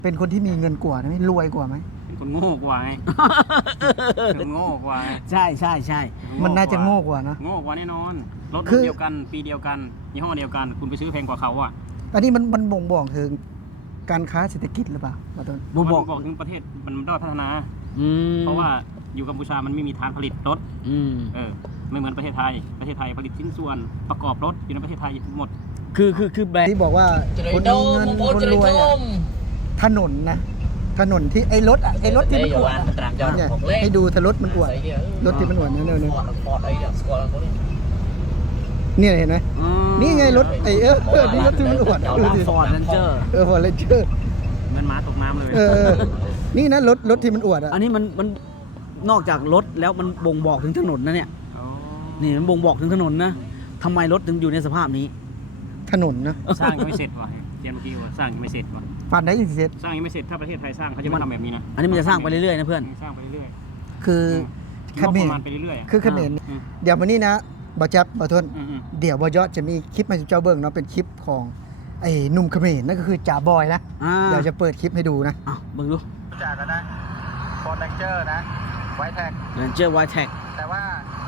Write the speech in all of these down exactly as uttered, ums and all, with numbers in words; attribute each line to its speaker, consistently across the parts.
Speaker 1: เป็นคนที่มีเงินกว่าไหมรวยกว่าไหม
Speaker 2: เป็นคนโง่กว่าไงเป็นโง่กว่าไง
Speaker 3: ใช่ใช่ใช่
Speaker 1: มันน่าจะโง่กว่านะ
Speaker 2: โง่กว่าแน่นอนรถรุ่นเดียวกันปีเดียวกันยี่ห้อเดียวกันคุณไปซื้อแพงกว่าเขาอ่ะ
Speaker 1: อันนี้มันมันบ่งบอกถึงการค้าเศรษฐกิจหรือเปล่ามาต้น
Speaker 2: บ่งบอกบอกถึงประเทศมันด้อยพัฒนาเพราะว่าอยู่กัมพูชามันไม่มีฐานผลิตรถเออไม่เหมือนประเทศไทยประเทศไทยผลิตชิ้นส่วนประกอบรถอยู่ในประเทศไทยหมด
Speaker 3: คือคือคือแบรนด์
Speaker 1: ที่บอกว่าคนมีเงินคนรวยถนนนะถนนที่ไอ้รถอ่ะไอ้รถที่มันอวดเนี่ยให้ดูแต่รถมันอวดรถที่มันอวดเนี่ยเนี่ยเนี่ยเห็นไหมนี่ไงรถไอ้เออนี่รถที่มันอวดดูสิ
Speaker 3: ฟอร์ดเรนเจอร์
Speaker 1: เออฟอร์ดเรนเจอร์
Speaker 2: มันมาตกน้ำเลย
Speaker 1: เออนี่นะรถรถที่มันอวดอ่ะ
Speaker 3: อันนี้มันมันนอกจากรถแล้วมันบ่งบอกถึงถนนนะเนี่ยนี่มันบ่งบอกถึงถนนนะทำไมรถถึงอยู่ในสภาพนี้
Speaker 1: ถนนนะ
Speaker 2: สร้างยังไม่เสร็จว่ะเรียนเมื่อกี้ว่าสร้างยังไม่เสร็จว่ะ
Speaker 1: ผ่านได้ยังเสร็จ
Speaker 2: สร้างยังไม่เสร็จถ้าประเทศไทยสร้างเขาจะไม่ทำแบบนี้นะ
Speaker 3: อันนี้มันจะสร้างไปเรื่อยๆนะเพื่อน
Speaker 2: สร้างไปเรื่อย
Speaker 1: ๆคือ
Speaker 2: เขมรไปเรื่อย
Speaker 1: คือเขมรเดี๋ยววันนี้นะบอจับบอทนเดี๋ยวบอยอดจะมีคลิปมาเจ้าเบิ้งเนาะเป็นคลิปของไอ้หนุ่มเขมรนั่นก็คือจ่าบอยนะเดี๋ยวจะเปิดคลิปให้ดูนะ
Speaker 3: อ้าวเบิ้งดู
Speaker 4: จ่ากันนะฟอร์ดแรงเจอร์นะไวท์แท็ก
Speaker 3: แรงเจอร์ไวท์แท็ก
Speaker 4: แต่ว่า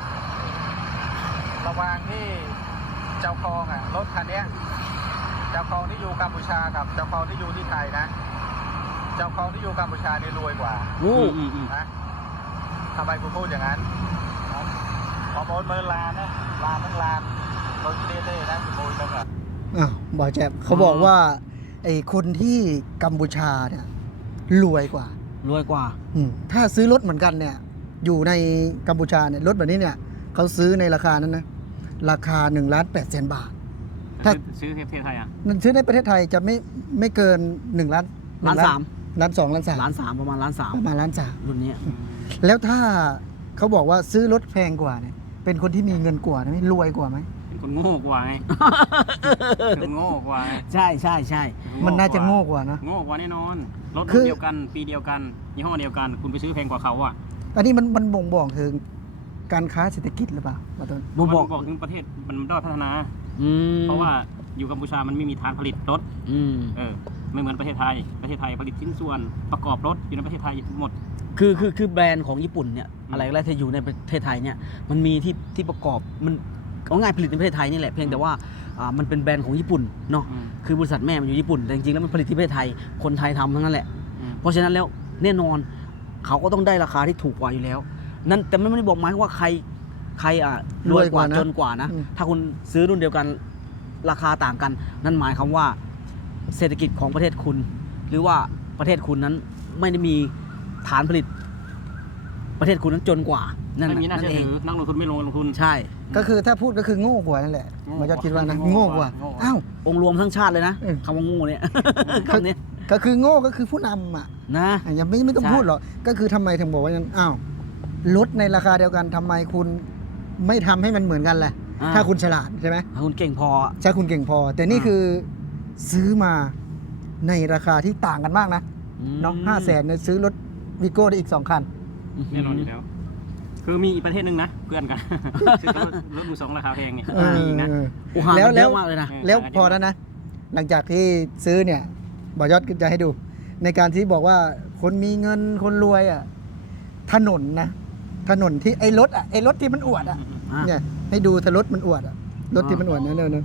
Speaker 4: ระหว่างที่เจ้าคองอ่ะรถคันนี้เจ้าคองที่อยู่กัมพูชากับเจ้าคองที่อยู่ที่ไทยนะเจ้าคองที่อยู่กัมพูชานี่รวยกว่านะทำไมกูพูดอย่างนั้นพอโมนเมินลานนะลานทั้งลานรถเต้เต้นะโมยตั้งอ่ะ
Speaker 1: อ้าวบอยแจ๊บเขาบอกว่าไอ้คนที่กัมพูชาเนี่ยรวยกว่าร
Speaker 3: วยกว่า
Speaker 1: ถ้าซื้อรถเหมือนกันเนี่ยอยู่ในกัมพูชาเนี่ยรถแบบนี้เนี่ยเขาซื้อในราคานั้นนะราคาหนึ่งล้านแปดแสนบาท
Speaker 2: ถ้าซื้อในประเทศไทยอ่ะ
Speaker 1: ซื้อในประเทศไทยจะไม่ไม่เกินหนึ่งล้าน
Speaker 3: ล้านสาม
Speaker 1: ล้านสองล้านสาม
Speaker 3: ล้านสามประมาณล้านสาม
Speaker 1: ประมาณล้านสาม
Speaker 3: รุ่นนี้
Speaker 1: แล้วถ้าเขาบอกว่าซื้อรถแพงกว่าเนี่ยเป็นคนที่มีเงินกว่าไหมรวยกว่าไหม
Speaker 2: เป็นคนโง่กว่าไงเป็นโง่กว่า
Speaker 3: ใช่ใช่ใช่
Speaker 1: มันน่าจะโง่กว่านะ
Speaker 2: โง่กว่าแน่นอนรถรุ่นเดียวกันปีเดียวกันยี่ห้อเดียวกันคุณไปซื้อแพงกว่าเขาอ่ะ
Speaker 1: อันนี้มันมันบ่งบอกถึงการค้าเศรษฐกิจหรือเปล่ามาต้น
Speaker 2: บ่งบอกถึงประเทศมันด้อยพัฒนาเพราะว่าอยู่กัมพูชามันไม่มีฐานผลิตรถเออไม่เหมือนประเทศไทยประเทศไทยผลิตชิ้นส่วนประกอบรถอยู่ในประเทศไทยหมด
Speaker 3: คือคือคือแบรนด์ของญี่ปุ่นเนี่ยอะไรก็แล้วที่อยู่ในประเทศไทยเนี่ยมันมีที่ที่ประกอบมันเอาง่ายผลิตในประเทศไทยนี่แหละเพียงแต่ว่าอ่ามันเป็นแบรนด์ของญี่ปุ่นเนาะคือบริษัทแม่มันอยู่ญี่ปุ่นแต่จริงๆแล้วมันผลิตที่ประเทศไทยคนไทยทำทั้งนั้นแหละเพราะฉะนั้นแล้วแน่นอนเขาก็ต้องได้ราคาที่ถูกกว่าอยู่แล้วนั่นแต่ไม่ได้บอกหมายว่าใครใครอ่ะรวยกว่าจนกว่านะถ้าคุณซื้อรุ่นเดียวกันราคาต่างกันนั่นหมายความว่าเศรษฐกิจของประเทศคุณหรือว่าประเทศคุณนั้นไม่ได้มีฐานผลิตประเทศคุณนั้นจนกว่านั่น
Speaker 2: เองนักลงทุนไม่ลงลงทุน
Speaker 3: ใช่
Speaker 1: ก็คือถ้าพูดก็คือโง่กว่านั่นแหละมันจะคิดว่านะโง่กว่าอ้าว
Speaker 3: องค์รวมทั้งชาติเลยนะคำว่าโง่เนี่ยคำนี้
Speaker 1: ก็คือโง่ก็คือผู้นำอ่ะ
Speaker 3: นะ
Speaker 1: ยังไม่ไม่ต้องพูดหรอกก็คือทำไมถึงบอกว่าอย่างอ้าวลดในราคาเดียวกันทำไมคุณไม่ทำให้มันเหมือนกันแหละถ้าคุณฉลาดใช่ไหม
Speaker 3: ถ้าคุณเก่งพอ
Speaker 1: ใช่คุณเก่งพอแต่นี่คือซื้อมาในราคาที่ต่างกันมากนะน้องห้าแสนเนี่ยซื้อรถวีโก้ได้อีกสองคัน
Speaker 2: แน่นอนอยู่แล้วคือมีอีกประเทศหนึ่งนะเพื่อนกันซื้อรถรถมือสองราคาแพงเนี่ยมีนะ
Speaker 3: แล้วแล้วเลยนะ
Speaker 1: แล้วพอแล้วนะหลังจากที่ซื้อเนี่ยบอยอดจะให้ดูในการที่บอกว่าคนมีเงินคนรวยอ่ะถนนนะถนนที่ไอ้รถอ่ะไอ้รถที่มันอวดอ่ะเนี่ยให้ดูแต่รถมันอวดอ่ะรถที่มันอวดเนี่ยเนี่ย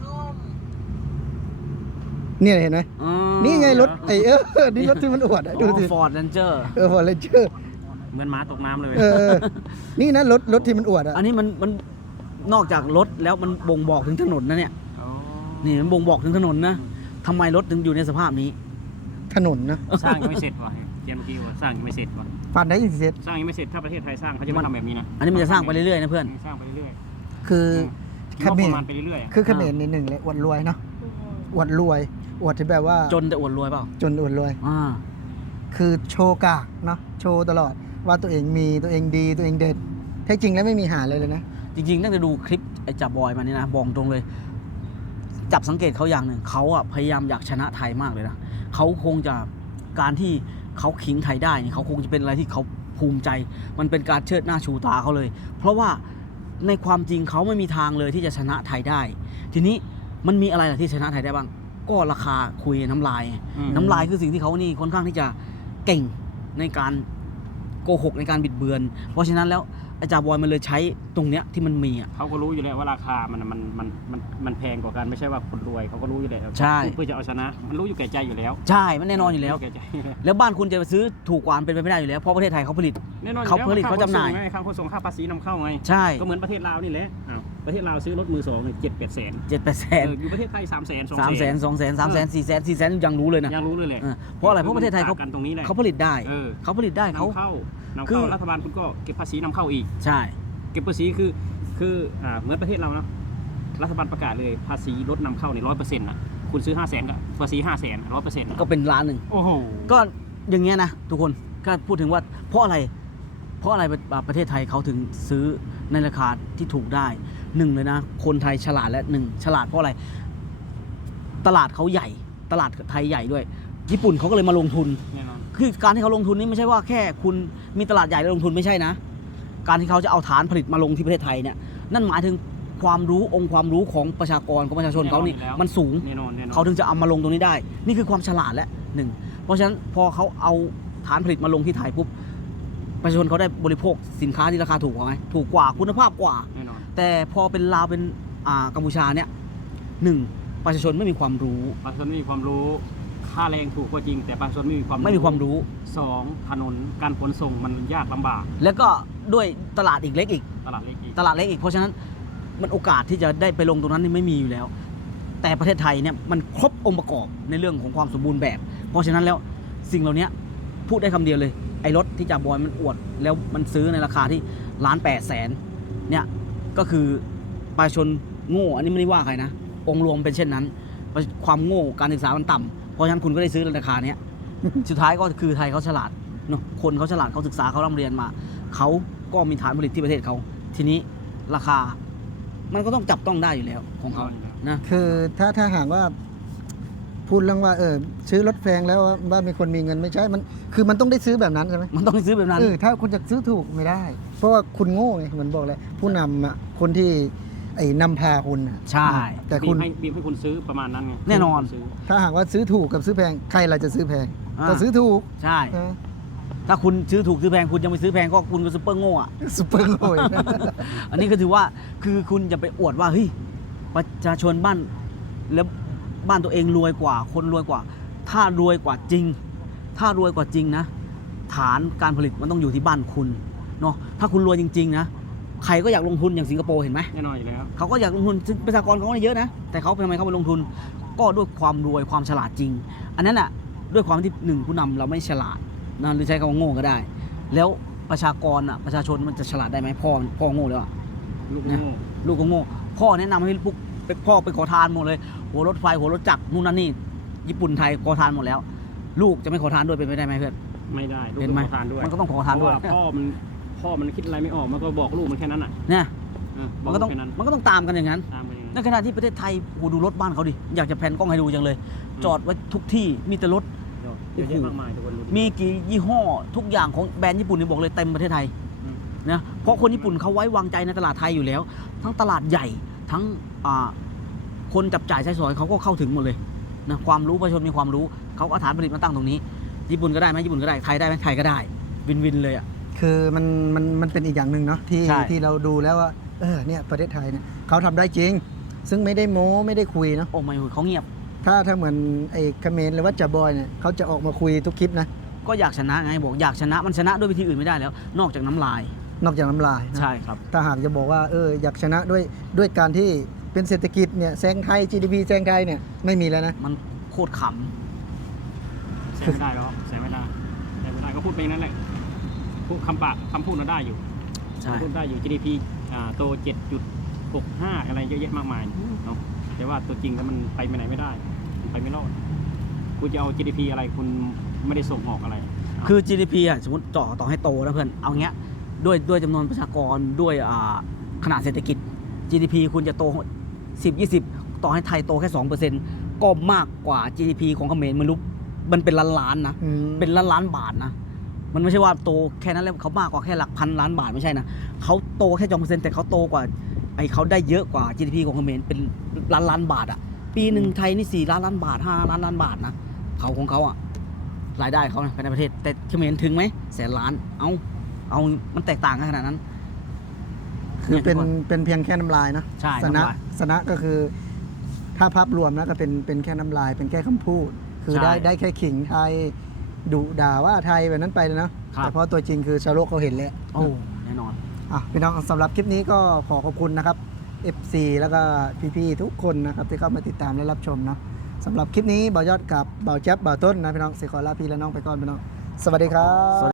Speaker 1: เนี่ยเห็นไหมนี่ไงรถไอ้เออนี่รถที่มันอวดอ่ะดูสิ
Speaker 3: ฟอร์ดเรนเจอร์
Speaker 1: เออฟอร์ดเรนเจอร์
Speaker 2: เหมือนม้าตกน้ำเลย
Speaker 1: เออนี่นะรถรถที่มันอวดอ่ะ
Speaker 3: อันนี้มันมันนอกจากรถแล้วมันบ่งบอกถึงถนนนะเนี่ยนี่มันบ่งบอกถึงถนนนะทำไมรถถึงอยู่ในสภาพนี้
Speaker 1: ถนนนะ
Speaker 2: สร้างยังไม่เสร็จว่ะเรียนเมื่อกี้ว่าสร้างยังไม่เสร็จว่ะ
Speaker 1: ผ่านได้ยังเสร็จ
Speaker 2: สร้างยังไม่เสร็จถ้าประเทศไทยสร้างเขาจะไม่ทำแบบนี้นะ
Speaker 3: อันนี้มันจะสร้างไปเรื่อยๆนะเพื่อน
Speaker 2: สร้างไปเรื่อย
Speaker 1: คือ
Speaker 2: เขมรไปเรื่อย
Speaker 1: คือเขมรนิดหนึ่งเลยอวดรวยเนาะอวดรวยอวดที่แบบว่า
Speaker 3: จนแต่อวดรวยเปล่า
Speaker 1: จนอวดรวยอ่าคือโชว์กากเนาะโชว์ตลอดว่าตัวเองมีตัวเองดีตัวเองเด่นแท้จริงแล้วไม่มีหาเลยเลยนะ
Speaker 3: จริงๆตั้งแต่ดูคลิปไอ้จับบอยมานี่นะบอกตรงเลยจับสังเกตเขาอย่างหนึ่งเขาอะพยายามอยากชนะไทยมากเลยนะเขาคงจะการที่เขาขิงไทยได้นี่เขาคงจะเป็นอะไรที่เขาภูมิใจมันเป็นการเชิดหน้าชูตาเขาเลยเพราะว่าในความจริงเขาไม่มีทางเลยที่จะชนะไทยได้ทีนี้มันมีอะไรล่ะที่ชนะไทยได้บ้างก็ราคาคุยน้ำลาย
Speaker 2: อืม
Speaker 3: น้ำลายคือสิ่งที่เขานี่ค่อนข้างที่จะเก่งในการโกหกในการบิดเบือน เพราะฉะนั้นแล้วอาจารย์บอยมันเลยใช้ตรงเนี้ยที่มันมีอ่ะ
Speaker 2: เขาก็รู้อยู่แล้วว่าราคามันมันมันมันมันแพงกว่ากันไม่ใช่ว่าคนรวยเขาก็รู้อยู่แล้ว
Speaker 3: ใช่
Speaker 2: เพื่อจะเอาชนะ มันรู้อยู่แก่ใจอยู่แล้ว
Speaker 3: ใช่มันแน่นอนอยู่แล้ว
Speaker 2: รู้แก่ใจ
Speaker 3: แล้วบ้านคุณจะไปซื้อถูกกว่าเป็นไปไม่ได้อยู่แล้วเพราะประเทศไทยเขาผลิต
Speaker 2: แน่นอนอยู่
Speaker 3: เขา
Speaker 2: แล้ว
Speaker 3: ผลิตเขาจำหน่าย
Speaker 2: ค่าขนส่งค่าภาษีนำเข้าไง
Speaker 3: ใช่
Speaker 2: ก็เหมือนประเทศลาวนี่แหละอ้าวประเทศลาวซื้อรถมือสองเนี่ยเจ็ดแปดแสน
Speaker 3: เจ็ดแปดแสน
Speaker 2: เอออยู่ประเทศไทยสามแสนสอง
Speaker 3: สามแสนสองแสนสามแสนสี่แสนสี่แสนยังรู้เลยนะ
Speaker 2: ยังรู้เลยแหละ
Speaker 3: เออเพราะอะไรเพราะประเทศไทยเขา
Speaker 2: ต่งกันตรงนี้แหละ
Speaker 3: เขาผลิตได้
Speaker 2: เออ
Speaker 3: เขาผลิตได้เขา
Speaker 2: นำเข้านำ
Speaker 3: คือ
Speaker 2: เข้ารัฐบาลคุณก็เก็บภาษีนำเข้าอีก
Speaker 3: ใช่
Speaker 2: เก็บภาษีคือคืออ่าเหมือนประเทศเรานะรัฐบาลประกาศเลยภาษีรถนำเข้าในร้อยเปอร์เซ็นต์นะคุณซื้อห้าแสนก็ภาษีห้าแสนร้อยเปอร์เซ็นต์
Speaker 3: ก็เป็นล้านหนึ่ง
Speaker 2: โอ้โห
Speaker 3: ก็อย่างเงี้ยนะทุกคนก็พูดถึงว่าเพราะอะไรเพราะอะไรประประเทศไทยเขาถึงซื้อในราคาที่ถูกได้หนึ่งเลยนะคนไทยฉลาดและหนึ่งฉลาดเพราะอะไรตลาดเขาใหญ่ตลาดไทยใหญ่ด้วย ญี่ปุ่นเขาก็เลยมาลงทุน
Speaker 2: แน่นอน
Speaker 3: คือการที่เขาลงทุนนี่ไม่ใช่ว่าแค่คุณมีตลาดใหญ่แล้วลงทุนไม่ใช่นะ การที่เขาจะเอาฐานผลิตมาลงที่ประเทศไทยเนี่ยนั่นหมายถึงความรู้องค์ความรู้ของประชากรของประชาชนเขานี่มันสูง
Speaker 2: แน่นอนแน่นอน
Speaker 3: เขาถึงจะเอามาลงตรงนี้ได้ นี่คือความฉลาดและหนึ่งเพราะฉะนั้นพอเขาเอาฐานผลิตมาลงที่ไทยปุ๊บประชาชนเขาได้บริโภคสินค้าที่ราคาถูกกว่าไงถูกกว่าคุณภาพกว่า
Speaker 2: แน่นอน
Speaker 3: แต่พอเป็นลาวเป็นอ่ากัมพูชาเนี่ยหนึ่งประชาชนไม่มีความรู้
Speaker 2: ประชาชนไม่มีความรู้ค่าแรงถูกก็จริง แต่ประชาชนไม่มีความ
Speaker 3: ไม่มีความรู้
Speaker 2: สองถนนการขนส่งมันยากลำบาก
Speaker 3: แล้วก็ด้วยตลาดอีกเล็กอีก
Speaker 2: ตลาดเล็กอีก
Speaker 3: ตลาดเล็กอีกเพราะฉะนั้นมันโอกาสที่จะได้ไปลงตรงนั้นนี่ไม่มีอยู่แล้ว แต่ประเทศไทยเนี่ยมันครบองค์ประกอบในเรื่องของความสมบูรณ์แบบ เพราะฉะนั้นแล้วสิ่งเหล่านี้พูดได้คำเดียวเลยไอ้รถที่จ่าบอยมันอวด แล้วมันซื้อในราคาที่ล้านแปดแสนเนี่ยก็คือประชาชนโง่อันนี้ไม่ได้ว่าใครนะองค์รวมเป็นเช่นนั้นความโง่การศึกษามันต่ำเพราะฉะนั้นคุณก็ได้ซื้อในราคาเนี้ย สุดท้ายก็คือไทยเขาฉลาดเนาะคนเขาฉลาดเขาศึกษาเขาร่ำเรียนมาเขาก็มีฐานผลิตที่ประเทศเขาทีนี้ราคามันก็ต้องจับต้องได้อยู่แล้วของเขานะ
Speaker 1: คือถ้าถ้าหากว่าพูดเรื่องว่าเออซื้อรถแพงแล้วว่ามีคนมีเงินไม่ใช่มันคือมันต้องได้ซื้อแบบนั้นใช่ไหม
Speaker 3: มันต้องซื้อแบบนั้น
Speaker 1: เออถ้าคุณจะซื้อถูกไม่ได้ เพราะว่าคุณโง่ไงเหมือนบอกเลยผู้นำอ่ะคนที่ไอ้นำพาคุณอ่ะ
Speaker 3: ใช่
Speaker 1: แต่
Speaker 2: บี
Speaker 1: คุ
Speaker 2: บ
Speaker 1: ณ
Speaker 2: ให้บีบให้คุณซื้อประมาณนั้นไง
Speaker 3: แน่นอน
Speaker 2: ซื้อ
Speaker 1: ถ้าหากว่าซื้อถูกกับซื้อแพงใครเราจะซื้อแพง
Speaker 3: อ่า
Speaker 1: ก็ซื้อถูก
Speaker 3: ใช่
Speaker 1: เออ
Speaker 3: ถ้าคุณซื้อถูกซื้อแพงคุณยังไปซื้อแพงก็คุณก็ซุปเปอร์โง่อะ
Speaker 1: ซุปเปอร์โง่นะ
Speaker 3: อันนี้ก็ถือว่าคือคุณอย่าไปอวดว่าเฮ้ยประชาชนบ้านแล้วบ้านตัวเองรวยกว่า คนรวยกว่า ถ้ารวยกว่าจริง ถ้ารวยกว่าจริงนะ ฐานการผลิตมันต้องอยู่ที่บ้านคุณเนาะถ้าคุณรวยจริงๆนะใครก็อยากลงทุนอย่างสิงคโปร์เห็นไหม
Speaker 2: แน่นอนอยู่แล้ว
Speaker 3: เขาก็อยากลงทุนซึ่งประชากรเขาก็เยอะนะแต่เขาทำไมเขาไปลงทุน ก็ด้วยความรวยความฉลาดจริง อันนั้นอ่ะด้วยความที่หนึ่งผู้นำเราไม่ฉลาดนะหรือใช้คำว่าโง่ก็ได้ แล้วประชากรอ่ะประชาชนมันจะฉลาดได้ไหมพ่อพ่อโง่แล้วอะ
Speaker 2: ลูก
Speaker 3: นะ
Speaker 2: โง่
Speaker 3: ลูกก็โง่พ่อแนะนำให้พวกไปพ่อไปขอทานหมดเลย หัวรถไฟหัวรถจักรนู่นนั่นนี่ญี่ปุ่นไทยขอทานหมดแล้ว ลูกจะไม่ขอทานด้วยเป็นไปได้ไหมเพื่อน
Speaker 2: ไม่ได้ลูก
Speaker 3: เห็นไหม
Speaker 2: ต้องขอทานด้วย
Speaker 3: มันก็ต้องขอทานด้วย
Speaker 2: เพราะว่าพ่อมันพ่อมันคิดอะไรไม่ออกมันก็บอกลูกมันแค่นั้นอ่ะ
Speaker 3: เนี่ย
Speaker 2: เออ
Speaker 3: มันก็ต้อง
Speaker 2: แค่นั้น
Speaker 3: มันก็ต้องตามกันอย่างนั้น
Speaker 2: ตามไปอย่าง
Speaker 3: ใน
Speaker 2: นั้น
Speaker 3: ขณะที่ประเทศไทยโอ้โหดูรถบ้านเขาดิอยากจะแพนกล้องให้ดูจังเลย
Speaker 2: อืม
Speaker 3: จอดไว้ทุกที่มีแต่รถ
Speaker 2: เยอะแยะมากมายทุกคนรู้ดิ
Speaker 3: มีกี่ยี่ห้อทุกอย่างของแบรนด์ญี่ปุ่นนี่บอกเลยเต็มประเทศไทย
Speaker 2: อืม
Speaker 3: นะเพราะคนญี่ปุ่นเขาไว้วางใจในตลาดไทยอยู่แล้ว ทั้งตลาดใหญ่ทั้งอ่าคนจับจ่ายใช้สอยเขาก็เข้าถึงหมดเลยนะความรู้ประชาชนมีความรู้เขาก็เอาฐานผลิตมาตั้งตรงนี้ ญี่ปุ่นก็ได้ไหมญี่ปุ่นก็ได้ไทยได้ไหมไทยก็ได้วินวินเลยอ่ะ
Speaker 1: คือมันมันมันเป็นอีกอย่างหนึ่งเนาะที่
Speaker 3: ใช่
Speaker 1: ที่เราดูแล้วว่าเออเนี่ยประเทศไทยเนี่ยเขาทำได้จริง ซึ่งไม่ได้โม้ไม่ได้คุยเนาะ
Speaker 3: โอ้ไม่เขาเงียบ
Speaker 1: ถ้าถ้าเหมือนไอ้คาเขมนหรือว่าจ่าบอยเนี่ยเขาจะออกมาคุยทุกคลิปนะ
Speaker 3: ก็อยากชนะไงบอกอยากชนะมันชนะด้วยวิธีอื่นไม่ได้แล้ว นอกจากน้ำลาย
Speaker 1: นอกจากน้ำลายนะ
Speaker 3: ใช่ครับ
Speaker 1: ถ้าหากจะบอกว่าเอออยากชนะด้วยด้วยการที่เป็นเศรษฐกิจเนี่ยแซงไทย จี ดี พี แซงไทยเนี่ยไม่มีแล้วนะ
Speaker 3: มันโคตรข
Speaker 2: แซงไม่ได้หรอกแซงไม่ได้แซงไม่ได้ก็พูดไปอย่างนั้นแหละพูดคำปากคำพูดน่ะได้อยู่
Speaker 3: ำใช่
Speaker 2: พูดได้อยู่ จี ดี พี อ่าโต เจ็ดจุดหกห้า อะไรเยอะแยะมากมายเนาะแต่ว่าตัวจริงแล้วมันไปไปไหนไม่ได้มันไปไม่รอดคุณจะเอา จี ดี พี อะไรคุณไม่ได้ส่งออกอะไร
Speaker 3: คือ จี ดี พี อ่ะสมมติต่อต่อให้โตนะเพื่อนเอาเงี้ยด้วยด้วยจำนวนประชากรด้วยอ่าขนาดเศรษฐกิจ จี ดี พี คุณจะโตสิบ ยี่สิบต่อให้ไทยโตแค่ สองเปอร์เซ็นต์ ก็มากกว่า จี ดี พี ของเขมรมันรู้มันเป็นล้านล้านๆนะ
Speaker 1: อืม
Speaker 3: เป็นล้านล้านบาทนะมันไม่ใช่ว่าโตแค่นั้นแล้วเขามากกว่าแค่หลักพันล้านบาทไม่ใช่นะเขาโตแค่สองเปอร์เซ็นต์แต่เขาโตกว่าไอเขาได้เยอะกว่า จี ดี พี ของเขมรเป็นล้านล้านบาทอ่ะปีหนึ่งไทยนี่สี่ล้านล้านบาทห้าล้านล้านบาทนะเขาของเขาอะรายได้เขานะภายในประเทศ แต่เขมรถึงไหมแสนล้านเอาเอามันแตกต่างกันขนาดนั้น
Speaker 1: คือเป็น
Speaker 3: ย
Speaker 1: เป็นเพียงแค่น้ำลายเนาะ
Speaker 3: ใช่
Speaker 1: สนะ
Speaker 3: น้ำลาย
Speaker 1: สนะก็คือ ถ้าภาพรวมนะก็เป็นเป็นแค่น้ำลายเป็นแค่คำพูด คือ
Speaker 3: ใช่
Speaker 1: ได้ได้แค่ขิงไทยดุด่าว่าไทยแบบนั้นไปเลยเนาะ
Speaker 3: ครับ
Speaker 1: แต่เพราะตัวจริงคือชาวโลกเขาเห็นแล้ว
Speaker 3: โอ้แน่นอน
Speaker 1: อ่ะพี่น้องสำหรับคลิปนี้ก็ขอขอบคุณนะครับ เอฟ ซี แล้วก็พี่ๆทุกคนนะครับที่เข้ามาติดตามและรับชมเนาะสำหรับคลิปนี้บ่าวยอดกับบ่าวแจ๊บบ่าวต้นนะพี่น้องสิขอลาพี่และน้องไปก่อนพี่น้องสวัสดีครับ